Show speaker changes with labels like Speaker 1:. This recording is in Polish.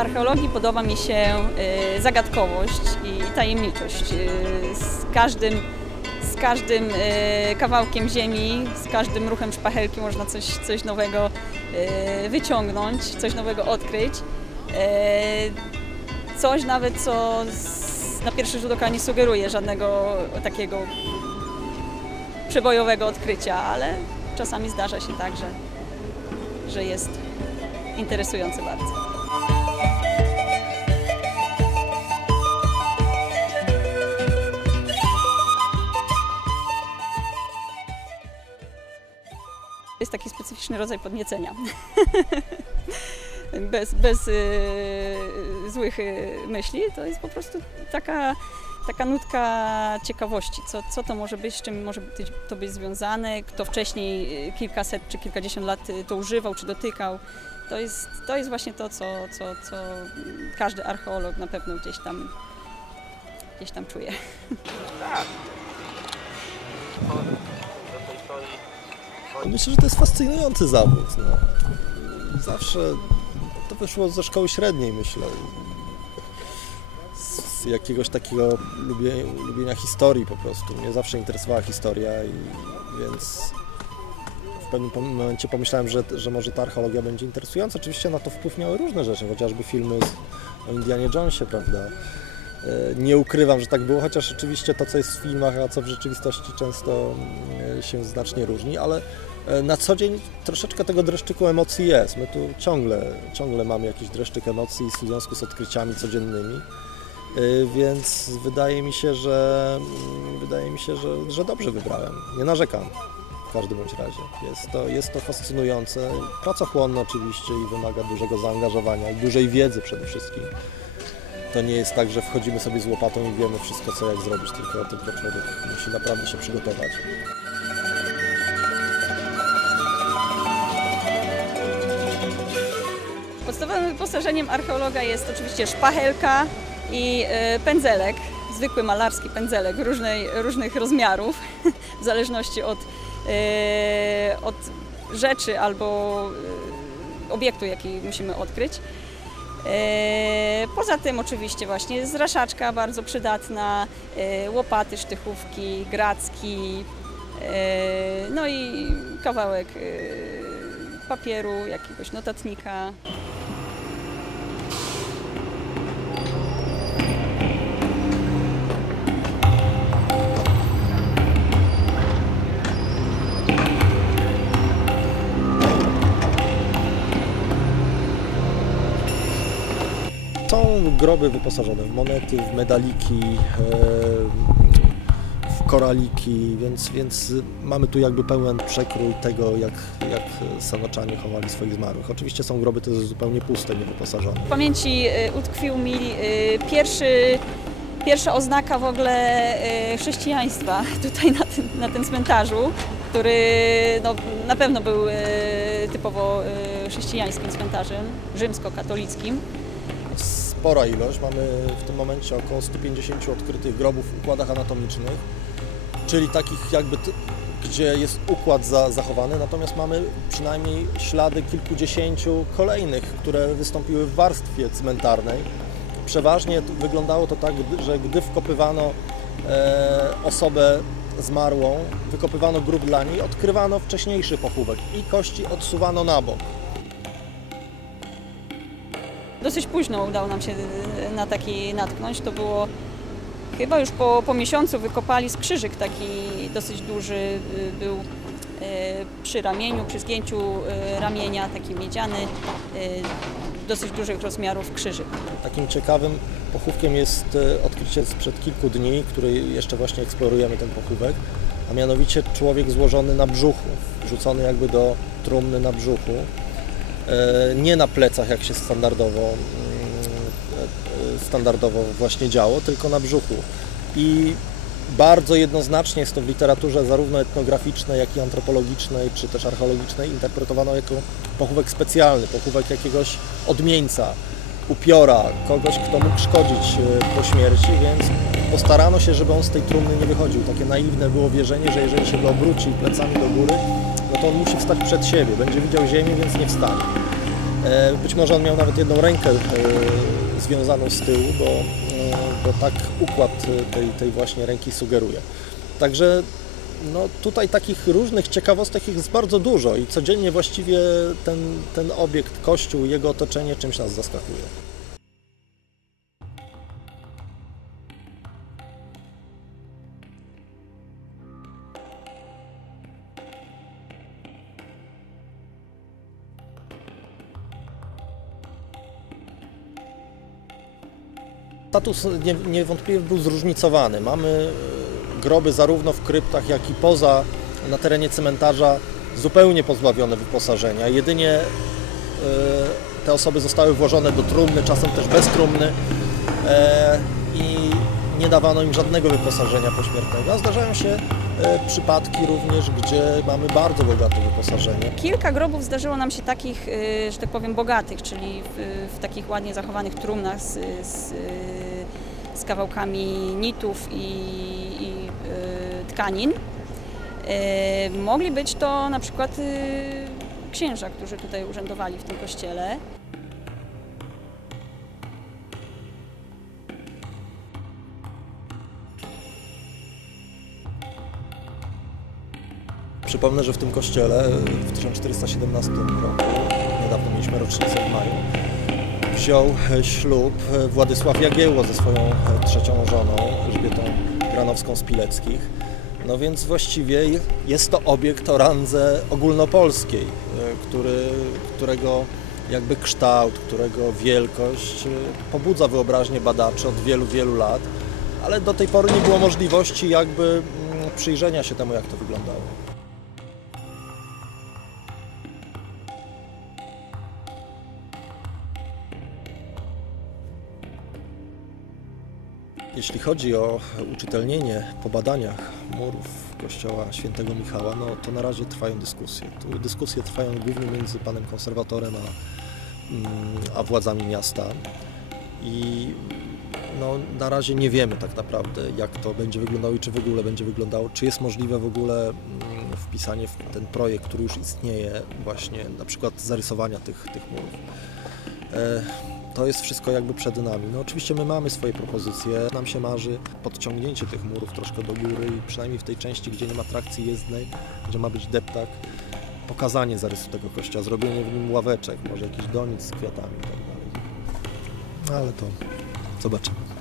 Speaker 1: archeologii podoba mi się y, zagadkowość i tajemniczość. Y, Z każdym, z każdym y, kawałkiem ziemi, z każdym ruchem szpachelki można coś, coś nowego wyciągnąć, coś nowego odkryć. Coś nawet, co na pierwszy rzut oka nie sugeruje żadnego takiego przebojowego odkrycia, ale czasami zdarza się tak, że, że jest interesujące bardzo. Jest taki specyficzny rodzaj podniecenia. bez bez y, złych y, myśli. To jest po prostu taka, taka nutka ciekawości, co, co to może być, z czym może to być związane, kto wcześniej y, kilkaset czy kilkadziesiąt lat y, to używał czy dotykał. To jest, to jest właśnie to, co, co, co każdy archeolog na pewno gdzieś tam, gdzieś tam czuje.
Speaker 2: Myślę, że to jest fascynujący zawód. No. Zawsze to wyszło ze szkoły średniej, myślę. Z jakiegoś takiego lubienia, lubienia historii po prostu. Mnie zawsze interesowała historia i więc w pewnym momencie pomyślałem, że, że może ta archeologia będzie interesująca. Oczywiście na to wpływ miały różne rzeczy, chociażby filmy o Indianie Jonesie, prawda? E, Nie ukrywam, że tak było, chociaż oczywiście to, co jest w filmach, a co w rzeczywistości często mm, się znacznie różni, ale e, na co dzień troszeczkę tego dreszczyku emocji jest. My tu ciągle, ciągle mamy jakiś dreszczyk emocji w związku z odkryciami codziennymi, E, więc wydaje mi się, że mm, wydaje mi się, że, że dobrze wybrałem. Nie narzekam. W każdym bądź razie. Jest to, jest to fascynujące, pracochłonne oczywiście i wymaga dużego zaangażowania i dużej wiedzy przede wszystkim. To nie jest tak, że wchodzimy sobie z łopatą i wiemy wszystko, co jak zrobić, tylko, tylko człowiek musi naprawdę się przygotować.
Speaker 1: Podstawowym wyposażeniem archeologa jest oczywiście szpachelka i e, pędzelek, zwykły malarski pędzelek różnej, różnych rozmiarów, w zależności od, e, od rzeczy albo e, obiektu, jaki musimy odkryć. E, Poza tym oczywiście właśnie zraszaczka bardzo przydatna, e, łopaty, sztychówki, gracki, e, no i kawałek papieru, jakiegoś notatnika.
Speaker 2: Są groby wyposażone w monety, w medaliki, e, w koraliki, więc, więc mamy tu jakby pełen przekrój tego, jak, jak sanoczanie chowali swoich zmarłych. Oczywiście są groby też zupełnie puste, niewyposażone.
Speaker 1: W pamięci y, utkwił mi y, pierwszy, pierwsza oznaka w ogóle chrześcijaństwa tutaj na tym, na tym cmentarzu, który no, na pewno był typowo chrześcijańskim cmentarzem, rzymskokatolickim.
Speaker 2: Spora ilość, mamy w tym momencie około 150 odkrytych grobów w układach anatomicznych, czyli takich jakby, gdzie jest układ za, zachowany, natomiast mamy przynajmniej ślady kilkudziesięciu kolejnych, które wystąpiły w warstwie cmentarnej. Przeważnie wyglądało to tak, że gdy wkopywano e, osobę zmarłą, wykopywano grób dla niej, odkrywano wcześniejszy pochówek i kości odsuwano na bok.
Speaker 1: Dosyć późno udało nam się y, na taki natknąć. To było chyba już po, po miesiącu wykopali skrzyżyk taki dosyć duży y, był y, przy ramieniu, przy zgięciu ramienia, taki miedziany, dosyć dużych rozmiarów krzyżyk.
Speaker 2: Takim ciekawym pochówkiem jest odkrycie sprzed kilku dni, który jeszcze właśnie eksplorujemy ten pochówek, a mianowicie człowiek złożony na brzuchu, wrzucony jakby do trumny na brzuchu, nie na plecach jak się standardowo, mm, e, e, standardowo właśnie działo, tylko na brzuchu. I bardzo jednoznacznie jest to w literaturze zarówno etnograficznej, jak i antropologicznej, czy też archeologicznej interpretowano jako pochówek specjalny, pochówek jakiegoś odmieńca, upiora, kogoś, kto mógł szkodzić e, po śmierci, więc postarano się, żeby on z tej trumny nie wychodził. Takie naiwne było wierzenie, że jeżeli się go obróci plecami do góry, no to on musi wstać przed siebie, będzie widział ziemię, więc nie wstanie. E, Być może on miał nawet jedną rękę e, związaną z tyłu, bo, e, bo tak układ tej, tej właśnie ręki sugeruje. Także no, tutaj takich różnych ciekawostek jest bardzo dużo i codziennie właściwie ten, ten obiekt, kościół, jego otoczenie czymś nas zaskakuje. Status nie- niewątpliwie był zróżnicowany. Mamy e, groby zarówno w kryptach, jak i poza, na terenie cmentarza, zupełnie pozbawione wyposażenia. Jedynie e, te osoby zostały włożone do trumny, czasem też bez trumny e, i nie dawano im żadnego wyposażenia pośmiertnego. A zdarzają się przypadki również, gdzie mamy bardzo bogate wyposażenie.
Speaker 1: Kilka grobów zdarzyło nam się takich, y, że tak powiem, bogatych, czyli w, w takich ładnie zachowanych trumnach z, z, z kawałkami nitów i, i y, tkanin. Mogli być to na przykład księża, którzy tutaj urzędowali w tym kościele.
Speaker 2: Przypomnę, że w tym kościele w 1417 roku, niedawno mieliśmy rocznicę w maju, wziął ślub Władysław Jagiełło ze swoją trzecią żoną, Elżbietą Granowską-Spileckich. No więc właściwie jest to obiekt o randze ogólnopolskiej, który, którego jakby kształt, którego wielkość pobudza wyobraźnię badaczy od wielu, wielu lat, ale do tej pory nie było możliwości jakby mm, przyjrzenia się temu, jak to wyglądało. Jeśli chodzi o uczytelnienie po badaniach murów kościoła świętego Michała, no to na razie trwają dyskusje. Tu dyskusje trwają głównie między panem konserwatorem a, mm, a władzami miasta. I no, na razie nie wiemy tak naprawdę, jak to będzie wyglądało i czy w ogóle będzie wyglądało, czy jest możliwe w ogóle mm, wpisanie w ten projekt, który już istnieje, właśnie na przykład zarysowania tych, tych murów. E, to jest wszystko jakby przed nami. No oczywiście my mamy swoje propozycje. Nam się marzy podciągnięcie tych murów troszkę do góry i przynajmniej w tej części, gdzie nie ma trakcji jezdnej, gdzie ma być deptak, pokazanie zarysu tego kościoła, zrobienie w nim ławeczek, może jakiś doniec z kwiatami i tak ale to zobaczymy.